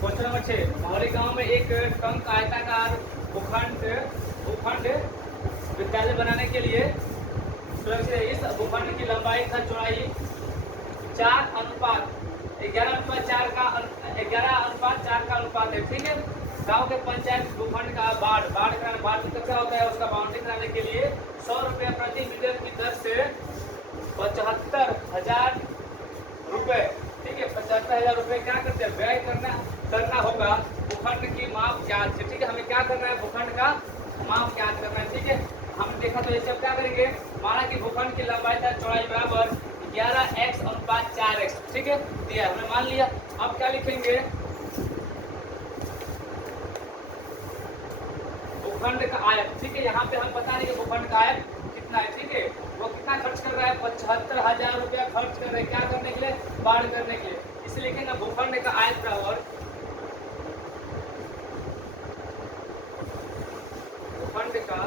Question number 6, मोहल्ले गांव में एक टंक आयताकार भूखंड विद्यालय बनाने के लिए सुरक्षित है। इस भूखंड की लंबाई तथा चौड़ाई 11:4 का 11:4 का अनुपात है। ठीक है। गांव के पंचायत भूखंड का बाढ़ मतलब क्या होता है, उसका बाउंड्री कराने के लिए 100 रुपया प्रति मीटर की दर से 75,000 रुपए, ठीक है, 75,000 रुपए क्या करते हैं, व्यय करना होगा भूखंड की माप ज्ञात से। ठीक है, हमें क्या करना है, भूखंड का माप ज्ञात करना है। ठीक है, हमने देखा तो जैसे अब क्या करेंगे, माना कि भूखंड की लंबाई तथा चौड़ाई बराबर 11x/4x, ठीक है, दिया हमने मान लिया। अब क्या लिखेंगे, भूखंड का आयत। ठीक है, यहाँ पे हम बता रहे हैं भूखंड का आयत कितना है। ठीक है, वो कितना खर्च कर रहा है, 75,000 रुपया खर्च कर रहे हैं, क्या करने के लिए, बाढ़ करने के लिए। इसलिए लिखेंगे भूखंड का आयत बराबर भूखंड का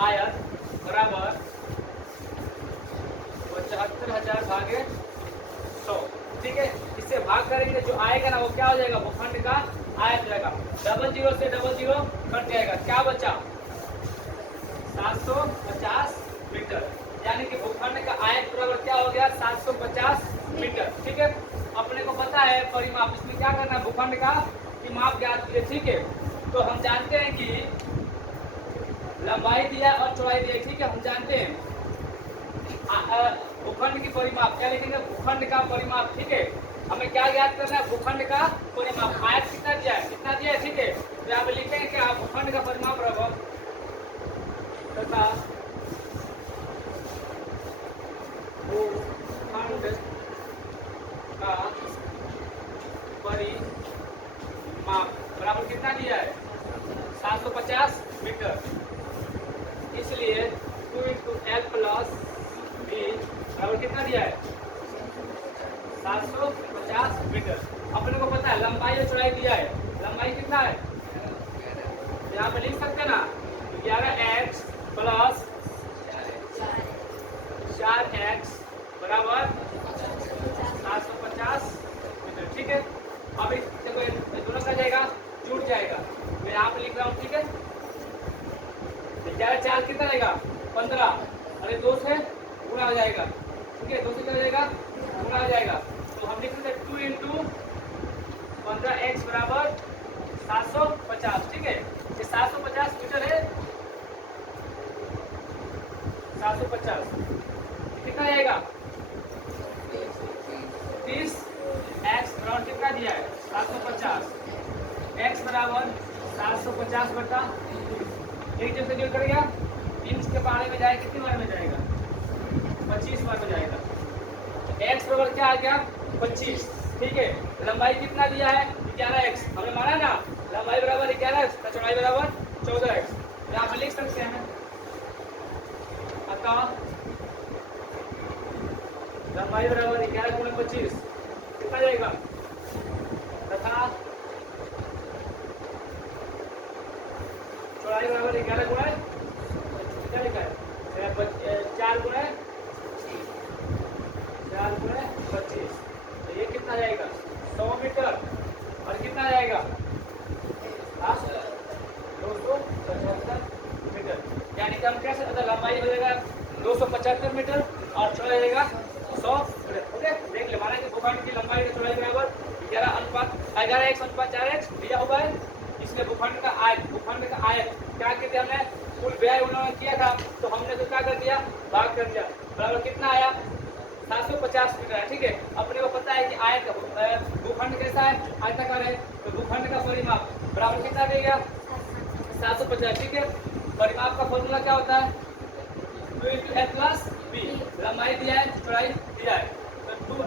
आयत बराबर 75,000 भागे 100। ठीक है, इससे भाग करेंगे, जो आएगा ना वो क्या हो जाएगा, भूखंड का आयत जाएगा। 00 से 00 कट जाएगा, क्या बचा, 750 मीटर। यानी कि भूखंड का आयत बराबर क्या हो गया, 750 मीटर। ठीक है, अपने को पता है परिमाप, इसमें क्या करना है, भूखंड का की माप ज्ञात कीजिए। ठीक है, तो हम जानते हैं कि लंबाई दिया और चौड़ाई दिया। ठीक है, हम जानते हैं भूखंड की परिमाप, क्या लिखेंगे, भूखंड का परिमाप। ठीक है, हमें क्या ज्ञात करना है, भूखंड का परिमाप। आयत कितना दिया है, ठीक है, तो यहाँ पे लिखेंगे कि आप भूखंड का परिमाप बराबर तथा भूखंड का परिमाप बराबर कितना दिया है, 750 मीटर। इसलिए 2 × L + B बराबर कितना दिया है, 750 मीटर। अपने को पता है लंबाई और चौड़ाई दिया है, लंबाई कितना है, यहाँ पे लिख सकते हैं ना, 11x + 4x बराबर 750 मीटर। ठीक है, अब देखो दोनों का जाएगा, जुड़ जाएगा, मैं यहाँ पे लिख रहा हूँ। ठीक है, 11×4 कितना रहेगा, 15, अरे 2 से गुणा हो जाएगा। ठीक है, 2 से क्या हो जाएगा, गुणा हो जाएगा। तो हम लिख सकते हैं 2 × 15x बराबर 750। ठीक है, ये 750 मीटर है, 750 कितना जाएगा, 30x बराबर कितना दिया है, 750, x बराबर 750 बटा एक जैसे जो कर गया, इंच के बारे में जाएगा, कितनी बार में जाएगा, 25 बार में जाएगा। x बराबर क्या आ गया, 25। ठीक है, लंबाई कितना दिया है, 11x, हमने माना ना, लंबाई बराबर 11x, चौड़ाई बराबर 14x। यहाँ पे लिख सकते हैं, अतः लंबाई बराबर 11 × 25 कितना जाएगा, तथा चौड़ाई बराबर 11 × क्या लिखा है, 4 × 25। तो ये कितना जाएगा, 100 मीटर, और कितना जाएगा, 275 मीटर। यानी कि हम कह सकते हैं लंबाई हो जाएगा 275 मीटर और चौड़ाई रहेगा 100 मीटर। ओके, देख ले, माना कि भूखंड की लंबाई की चौड़ाई बराबर 11:4x दिया हुआ है। इसमें भूखंड का आयत क्या कहते हैं, हमने कुल व्यय उन्होंने किया था, तो हमने तो क्या कर दिया, भाग कर दिया, बराबर कितना आया, 750 मीटर है। ठीक है, अपने को पता है कि आयत भूखंड कैसा है, आयताकार है, तो भूखंड का परिमाप बराबर कितना देगा, 750। ठीक है, परिमाप का फॉर्मूला क्या होता है, 2 × L + B, लंबाई दिया है, चौड़ाई दिया है, तो 2 ×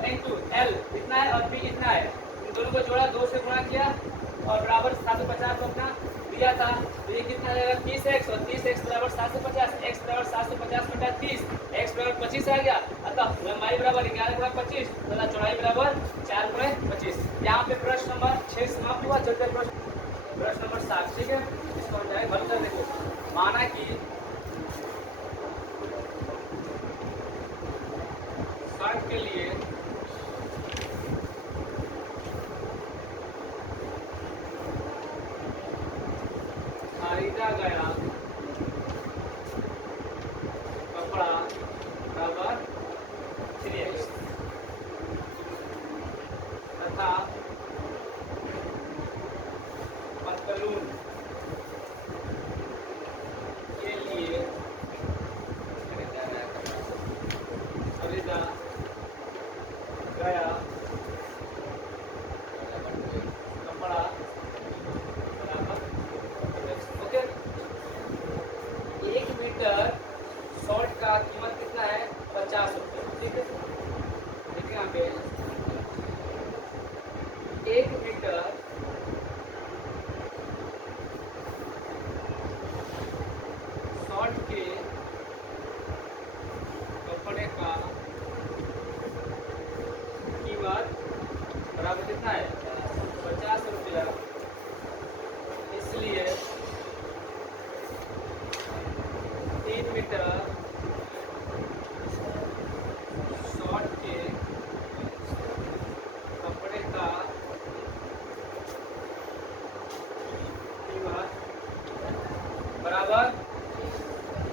L इतना है और B इतना है, इन दोनों को जोड़ा, 2 से गुणा किया और बराबर 750 को अपना दिया था। तो ये कितना जाएगा, 30x, और 30x बराबर 750, x बराबर 750 बटा 30, x बराबर 25 आ गया। अतः लंबाई बराबर 11 × 25 तथा चौड़ाई बराबर 4 × 25। यहाँ पे प्रश्न नंबर 6 समाप्त हुआ। चलते प्रश्न नंबर 7। ठीक है, इसको हम जाए भर कर देखो, माना कि सड़क के लिए गया कपड़ा बराबर 3x तथा पतलून के लिए खरीदा गया कपड़ा बराबर 2x। ओके, 1 मीटर शॉर्ट का कीमत कितना है? 50 रुपये। ठीक है, देखिए यहाँ पे 1 मीटर शॉर्ट के कपड़े का कीमत बराबर कितना है? 50 रुपया। इसलिए 3 मीटर शॉर्ट के कपड़े का कीमत बराबर,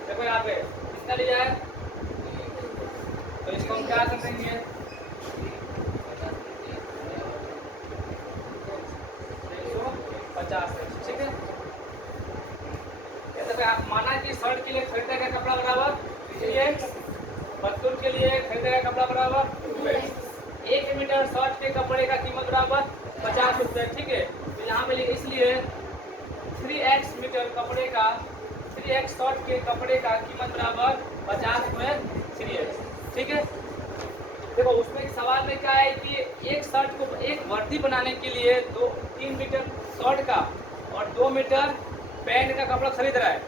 देखो यहाँ पे कितना लिया है, तो इसको हम क्या कर देंगे? 150 है। ठीक है, ऐसे आप माना कि शर्ट के लिए खरीदा गया कपड़ा बराबर 3x, पतलून के लिए खरीदा गया कपड़ा बराबर 2x। 1 मीटर शर्ट के कपड़े का कीमत बराबर 50 रुपये। ठीक है, तो यहाँ पे इसलिए 3x मीटर कपड़े का 3x शर्ट के कपड़े का कीमत बराबर 50 में 3x। ठीक है, देखो उसमें एक सवाल में क्या है कि एक शर्ट को, एक वर्दी बनाने के लिए 3 मीटर शर्ट का और 2 मीटर पैंट का कपड़ा खरीद रहा है,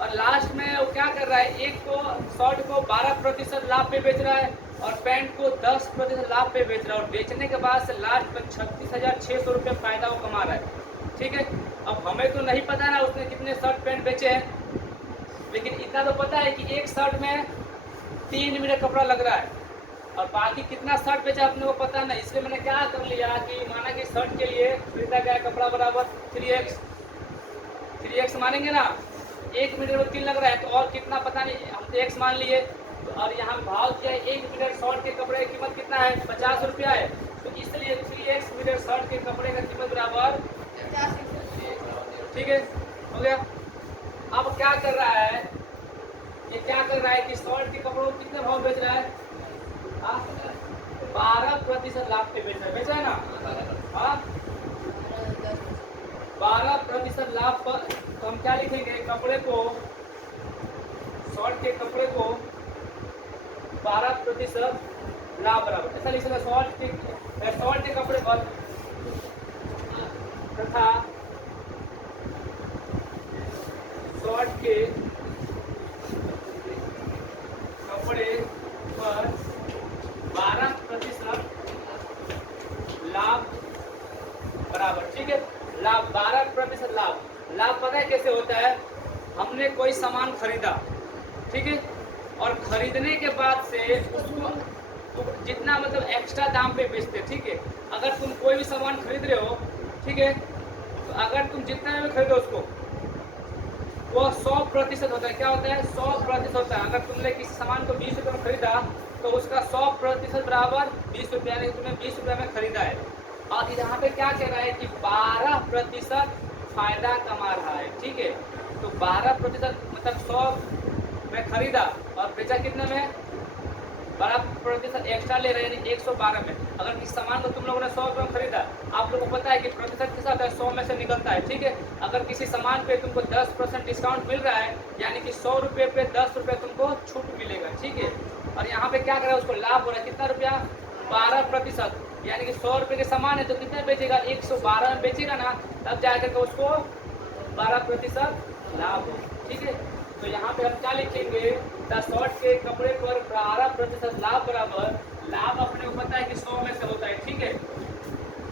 और लास्ट में वो क्या कर रहा है, एक को शर्ट को 12% लाभ पे बेच रहा है और पैंट को 10% लाभ पे बेच रहा है, और बेचने के बाद से लास्ट में 36,600 रुपये फायदा वो कमा रहा है। ठीक है, अब हमें तो नहीं पता ना उसने कितने शर्ट पैंट बेचे हैं, लेकिन इतना तो पता है कि एक शर्ट में 3 मीटर कपड़ा लग रहा है और बाकी कितना शर्ट बेचा अपने को पता नहीं। इसलिए मैंने क्या कर लिया कि माना कि शर्ट के लिए खरीदा गया कपड़ा बराबर 3x मानेंगे ना, 1 मीटर में 3 लग रहा है तो और कितना पता नहीं, हम तो x मान लिए। तो और यहाँ भाव किया 1 मीटर शर्ट के कपड़े की कीमत कितना है? 50 रुपया है, तो इसलिए 3x मीटर शर्ट के कपड़े का कीमत बराबर 50। ठीक है, हो गया। अब क्या कर रहा है, ये क्या कर रहा है कि शर्ट के कपड़ों को कितने भाव बेच रहा है? 12% लाभ पे बेच रहा है ना। हाँ, 12% लाभ पर, तो हम क्या लिखेंगे? कपड़े को, शर्ट के कपड़े को 12% लाभ बराबर, ऐसा लिखेगा शर्ट के कपड़े पर तथा शर्ट के कपड़े पर 12% लाभ बराबर। ठीक है, लाभ 12% लाभ पता है कैसे होता है? हमने कोई सामान खरीदा, ठीक है, और खरीदने के बाद से उसको तो जितना मतलब एक्स्ट्रा दाम पे बेचते। ठीक है, अगर तुम कोई भी सामान खरीद रहे हो, ठीक है, तो अगर तुम जितना में खरीदो उसको, वो 100% होता है। क्या होता है? 100% होता है। अगर तुमने किसी सामान को 20 रुपये में खरीदा तो उसका 100% बराबर 20 रुपया, यानी तुमने 20 रुपये में खरीदा है। और यहाँ पे क्या कह रहा है कि 12% फायदा कमा रहा है। ठीक है, तो 12% मतलब 100 में खरीदा और बेचा कितने में? 12% एक्स्ट्रा ले रहे हैं, यानी 112 में। अगर किसी सामान को तुम लोगों ने 100 रुपये में खरीदा, आप लोगों को पता है कि प्रतिशत के साथ 100 में से निकलता है। ठीक है, अगर किसी सामान पे तुमको 10% डिस्काउंट मिल रहा है, यानी कि 100 रुपये पे 10 रुपये तुमको छूट मिलेगा। ठीक है, और यहाँ पे क्या कर रहा है? उसको लाभ हो रहा है कितना रुपया? 12%, यानी कि 100 रुपये के सामान है तो कितने बेचेगा? 112 में बेचेगा ना, तब जाकर के उसको 12% लाभ हो। ठीक है, तो यहाँ पे हम क्या लिखेंगे? द शर्ट के कपड़े पर 12% लाभ बराबर, लाभ अपने को पता है कि 100 में से होता है। ठीक है,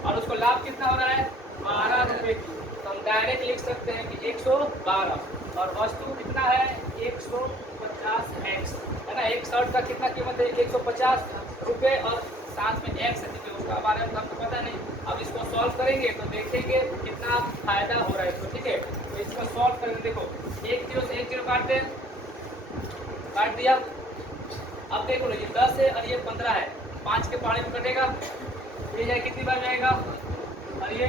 और उसको लाभ कितना हो रहा है? 12 रुपये की, तो हम डायरेक्ट लिख सकते हैं कि 112, और वस्तु कितना है? 150x है ना। एक शर्ट का कितना कीमत है? 150 रुपये, और साथ में एक्स है, उसका इसका बारे में हमको पता नहीं। अब इसको सॉल्व करेंगे तो देखेंगे कितना फायदा हो रहा है इसको, ठीक है। तो इसको सॉल्व करेंगे, देखो 1 0 से 1 0 काट दें, काट दिया। अब देखो ये 10 है और ये 15 है, 5 के पहाड़े में कटेगा, ये जाए कितनी बार जाएगा, और ये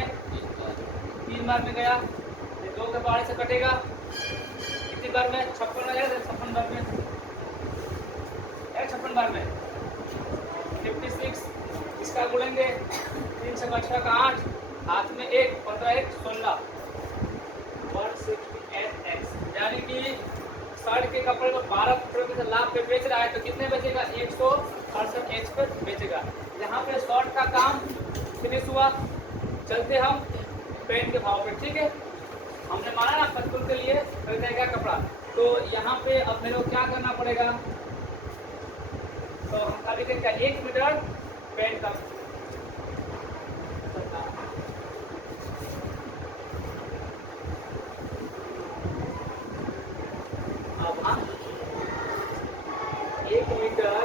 3 बार में गया, ये 2 के पहाड़े से कटेगा कितनी बार में, 56 में जाएगा, 56 बार में, 56 बार में 56। इसका गुणेंगे 3 से 18 का 8, हाथ में 1, 15 1 16, 168x, यानी कि शर्ट के कपड़े को 12% लाभ पे बेच रहा है तो कितने बेचेगा, 168x पर बेचेगा। यहाँ पे शर्ट का काम फिनिश हुआ। चलते हम पैंट के भाव पे, ठीक है। हमने माना ना पतलून के लिए खरीदेगा कपड़ा, तो यहाँ पे अब मेरे को क्या करना पड़ेगा, तो हम अभी देखते हैं 1 मीटर पैंट का। अब हम 1 मीटर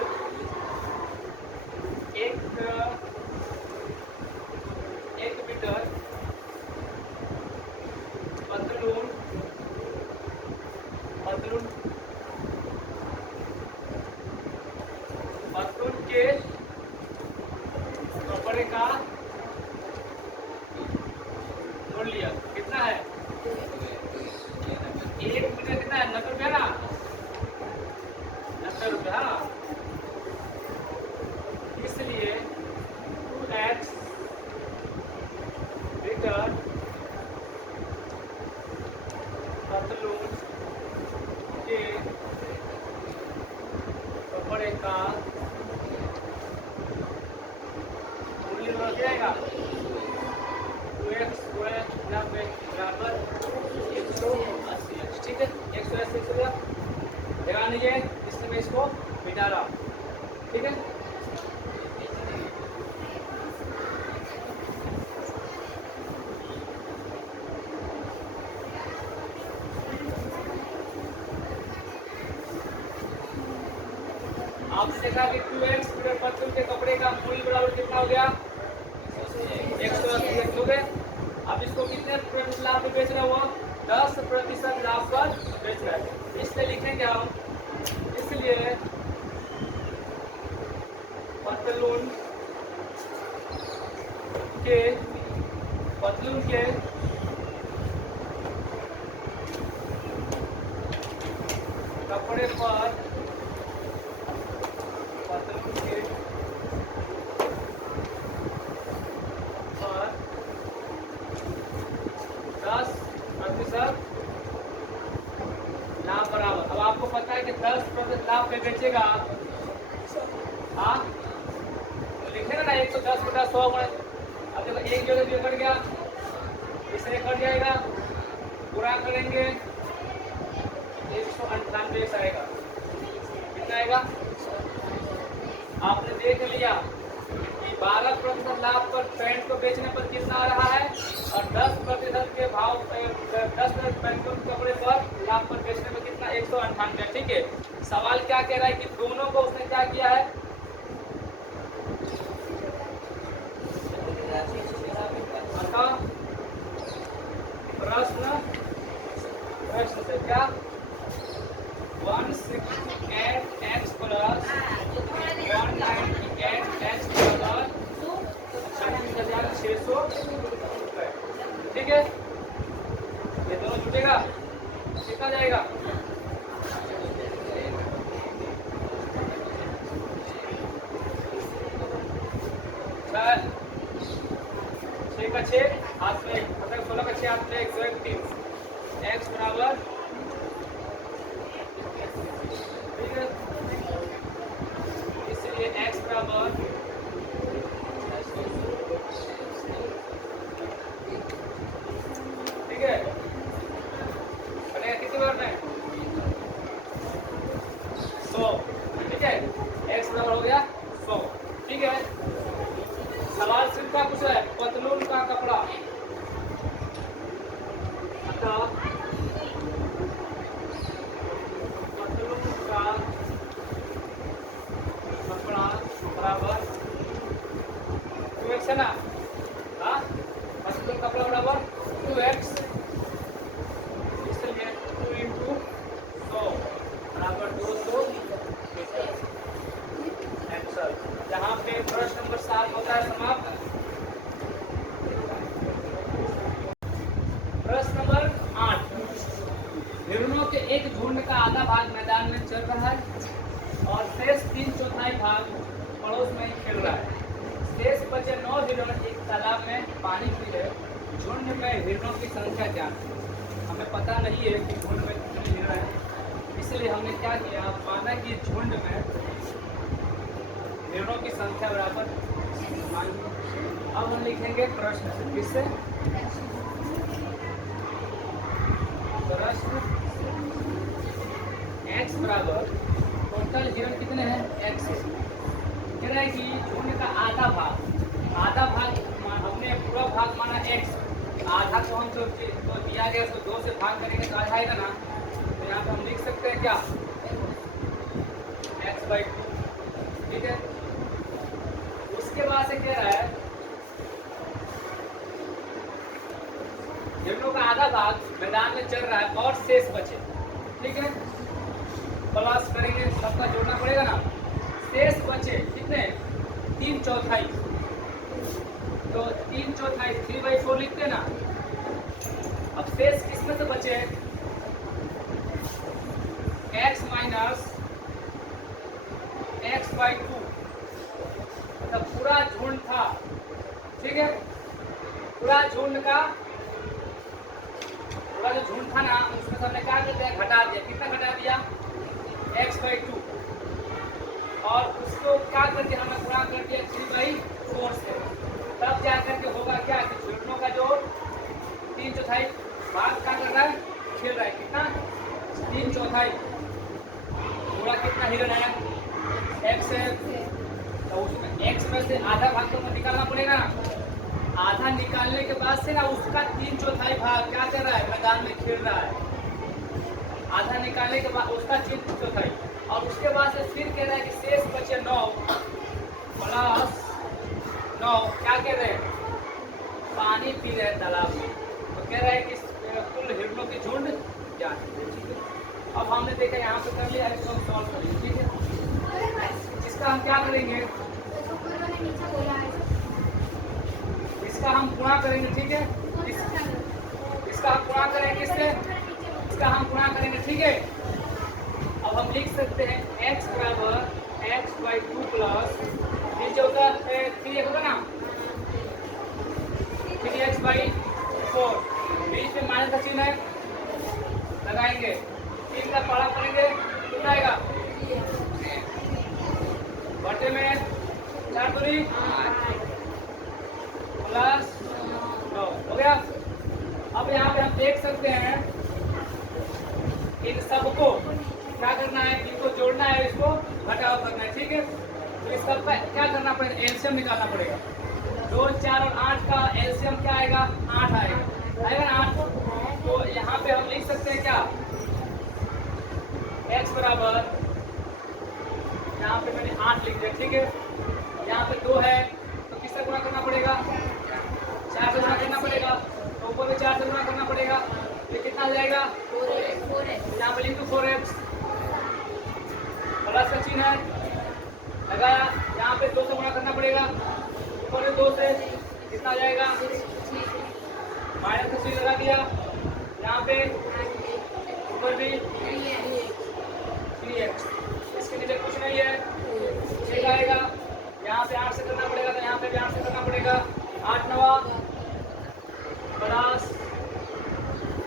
पतलून के कपड़े का मूल्य कितना है, 1 मीटर कितना है, 90 रुपया ना, 90 रुपया। इसलिए 2x मीटर पतलून के कपड़े का मूल्य हो जाएगा 2x बराबर 180, ठीक है। 180 लगा लीजिए, इससे मैं इसको मिटा रहा हूँ, ठीक है। आपने देखा कि 2x मीटर पतलून के कपड़े का मूल्य बराबर कितना हो गया, 180 हो गए। अब इसको कितने प्रतिशत लाभ पे बेच रहा हुआ, 10% लाभ पर बेच रहा है, इसलिए लिखेंगे हम, इसलिए पतलून के कपड़े पर पतलून के पर 10% लाभ बराबर। अब आपको पता है कि 10% लाभ पे बेचेगा, हाँ तो लिखेगा ना 110 बटा 100 में। अब देखो एक जगह भी कट गया, इससे कट जाएगा, पूरा करेंगे 198 आएगा, कितना आएगा। आपने देख लिया कि 12% लाभ पर पैंट को बेचने पर कितना आ रहा है, और 10% के भाव 10% पैंटून कपड़े पर लाभ पर बेचने में कितना, 198, ठीक है। सवाल क्या कह रहा है कि दोनों को उसने क्या किया है, प्रश्न से क्या 168x प्लस 198x बराबर 36,600 रुपये, ठीक है। ये दोनों जुटेगा, कितना जाएगा, छः का 6 हाथ में, मतलब 16 का 6 हाथ में 131, x बराबर, ठीक है। इसलिए x बराबर ठीक है, बनेगा कितनी बार में, 100, ठीक है। x बराबर हो गया 100, ठीक है। सवाल सिर्फ का कुछ है, पतलून का कपड़ा, अतः पतलून का कपड़ा बराबर x है ना, हाँ तो कपड़ा बराबर 2x, इसलिए 2 इंटू 100 बराबर 200 मीटर। आंसर जहाँ पे प्रश्न नंबर 7 होता है समाप्त। प्रश्न नंबर 8, हिरणों के एक झुंड का आधा भाग मैदान में चल रहा है और शेष 3/4 भाग पड़ोस में ही खेल रहा है। शेष बचे 9 हिरण एक तालाब में पानी पी रहे। झुंड में हिरणों की संख्या क्या है? हमें पता नहीं है कि झुंड में कितने हिरण हैं, इसलिए हमने क्या किया, माना कि झुंड में हिरणों की संख्या बराबर। अब हम लिखेंगे प्रश्न, किससे? प्रश्न x बराबर टोटल हिरण कितने हैं, x। कह रहा है कि झुंड का आधा भाग हमने पूरा भाग माना x, आधा को हम तो दिया गया उसको 2 से भाग करेंगे तो आधा आएगा ना, तो यहाँ पे हम लिख सकते हैं क्या, x/2, ठीक है। उसके बाद से कह रहा है हिरणों का आधा भाग मैदान में चल रहा है और शेष बचे, ठीक है। प्लस करेंगे, सबका जोड़ना पड़ेगा ना। शेष बचे कितने, 3/4, तो 3/4 3/4 लिखते ना। अब शेष किसमें से बचे, x माइनस x/2, मतलब पूरा झुंड था, ठीक है। पूरा जो झुंड था ना, उसमें से हमने क्या कर दिया, घटा दिया। कितना घटा दिया, x/2, और उसको क्या करके हमने पूरा कर दिया 3/4 से। तब जा करके होगा क्या कि हिरणों का जो 3/4 भाग क्या कर रहा है, खेल रहा है। कितना, 3/4, पूरा कितना हिरण है, x है, तो उसमें x में से आधा भाग तो निकालना पड़ेगा ना। आधा निकालने के बाद से ना उसका 3/4 भाग क्या कर रहा है, मैदान में खेल रहा है। आधा निकालने के बाद उसका 3/4, और उसके बाद से फिर कह रहा है कि शेष बचे 9 प्लस 9 क्या कह रहे हैं, पानी पी रहे हैं तालाब में। तो कह रहा है कि कुल हिरणों की झुंड क्या है, ठीक है। अब हमने देखा यहाँ पे कर लिया, इसको हम सॉल्व करेंगे, ठीक है। इसका हम क्या करेंगे, इसका हम गुणा करेंगे, ठीक है। इसका हम गुणा करेंगे, किससे, इसका हम गुणा करेंगे, ठीक है। अब हम लिख सकते हैं x बराबर x/2 प्लस नीचे होगा 3 होगा ना, 3x/4, बीच में माइनस का चिन्ह है, लगाएंगे, 3 का पारा करेंगे, कितना आएगा, बटे में 4 दूनी प्लस 9 हो गया। अब यहाँ पे हम देख सकते हैं इन सबको क्या करना है, इनको जोड़ना है, इसको घटाव करना है, ठीक है। तो इस सब का क्या करना पड़ेगा, एलसीएम निकालना पड़ेगा। 2, 4 और 8 का एलसीएम क्या आएगा, 8 आएगा ना 8। तो यहाँ पे हम लिख सकते हैं क्या, x बराबर, यहाँ पे मैंने 8 लिख दिया, ठीक है। यहाँ पे 2 है तो किससे गुणा करना पड़ेगा, 4 से गुणा करना पड़ेगा, तो ऊपर में 4 से गुणा करना पड़ेगा, तो कितना आ जाएगा, 4x। यहाँ पे लिख दो 4x, प्लस का चिन्ह है लगाया, यहाँ पे 2 से गुणा करना पड़ेगा, ऊपर में 2 से कितना आ जाएगा, माइनस का चिन्ह लगा दिया, यहाँ पे ऊपर भी 3x, इसके नीचे कुछ नहीं है, ठीक आएगा। यहाँ पे 8 से करना पड़ेगा, तो यहाँ पे भी 8 से करना पड़ेगा, 8 9 प्लस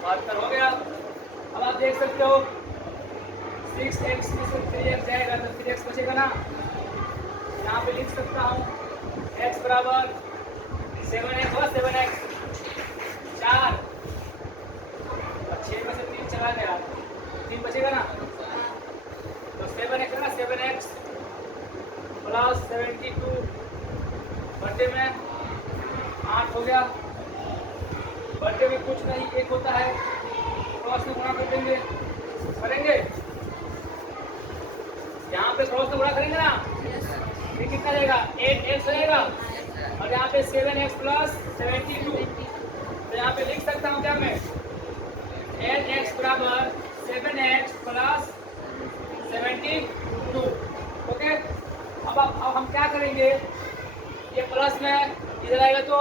72 हो गया। अब आप देख सकते हो 6x में से 3x जाएगा तो 3x बचेगा ना, यहाँ पे लिख सकता हूँ x बराबर 7x हुआ, 7x 4 और 6 में से 3 चला गया, 3 बचेगा ना, तो 7x है ना, 7x प्लस 72 बटे में 8 हो गया। बटे में कुछ नहीं, 1 होता है, क्रॉस से गुणा कर देंगे, करेंगे यहाँ पे क्रॉस से गुणा करेंगे ना, ये कितना जाएगा, 8x रहेगा, और और यहाँ पे 7x प्लस 72, तो यहाँ पे लिख सकता हूँ क्या मैं 8x बराबर 7x प्लस 72। ओके, अब हम क्या करेंगे, ये प्लस में इधर आएगा तो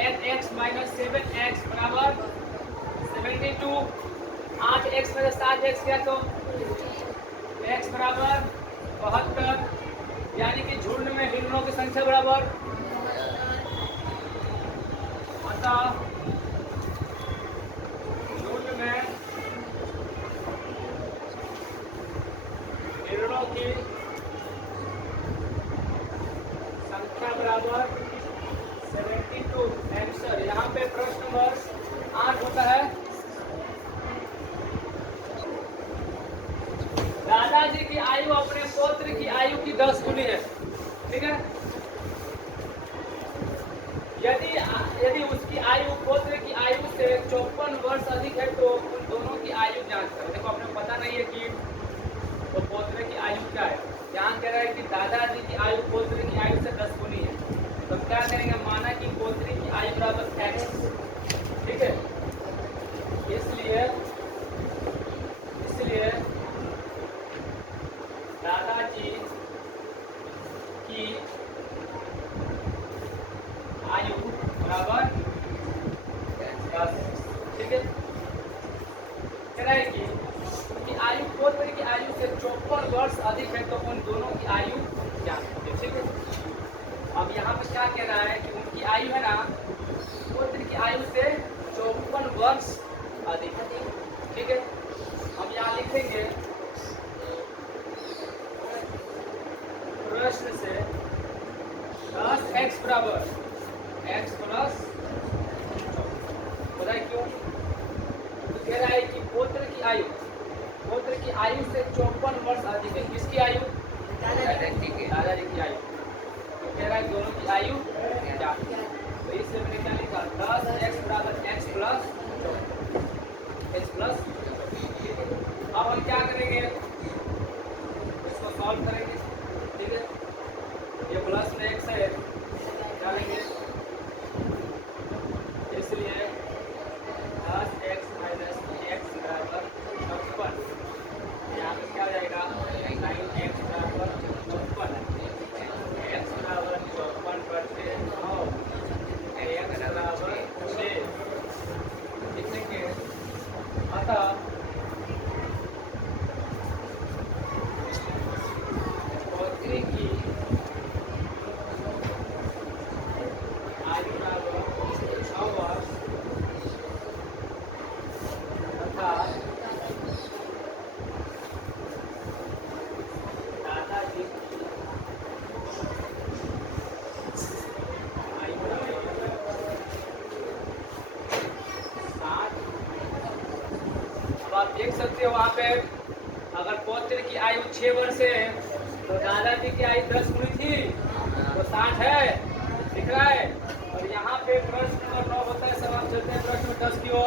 8x माइनस 7x बराबर 72, 8x में 7x किया तो x बराबर 72, यानी कि झुंड में हिरणों की संख्या बराबर, अतः झुंड में हिरणों की संख्या बराबर 72। आंसर यहाँ पे प्रश्न नंबर 8 होता है। दादाजी की आयु अपने पौत्र की आयु की 10 गुनी है, ठीक है। यदि उसकी आयु पौत्र की आयु से 54 वर्ष अधिक है तो उन दोनों की आयु जांच करें। देखो आपने पता नहीं है कि तो पौत्र की आयु क्या है, यहाँ कह रहा है कि दादाजी की आयु पौत्र की आयु से 10 गुनी है, तो क्या करेंगे, माना कि पौत्री की आयु बराबर x, ठीक है। इसलिए दादाजी की आयु बराबर 10, ठीक है। कह रहा है कि उनकी आयु पौत्र की आयु से 54 वर्ष अधिक है तो उन दोनों की आयु क्या है, ठीक है। अब यहाँ पे क्या कह रहा है कि उनकी आयु है ना, पौत्र की आयु से 54 वर्ष अधिक है, ठीक है। हम यहाँ लिखेंगे प्रश्न से 10x बराबर x प्लस, बताइए क्यों, तो कह रहा है कि पौत्र की आयु से 54 वर्ष अधिक है, किसकी आयु, दादाजी की आयु, तो कह रहा है दोनों की आयु क्या, तो इससे मैंने क्या लिखा 10x बराबर x प्लस, अब हम क्या करेंगे, इसको सॉल्व करेंगे, ठीक है। ये प्लस में x है, डालेंगे, इसलिए 10x माइनस x बराबर 56, यहाँ पे क्या हो जाएगा 9x बराबर 56, x बराबर 54 बटे 9, x बराबर 6 लिखेंगे। अतः पौत्री की आयु बराबर 6 वर्ष तथा दादाजी की आयु बराबर 7। अब आप देख सकते हो वहाँ पे अगर पौत्र की आयु 6 वर्ष है तो दादाजी की आयु 10 गुनी थी तो 60 है, दिख रहा है। और यहाँ पे प्रश्न नंबर 9 होता है, सब आप चलते हैं प्रश्न 10 की ओर।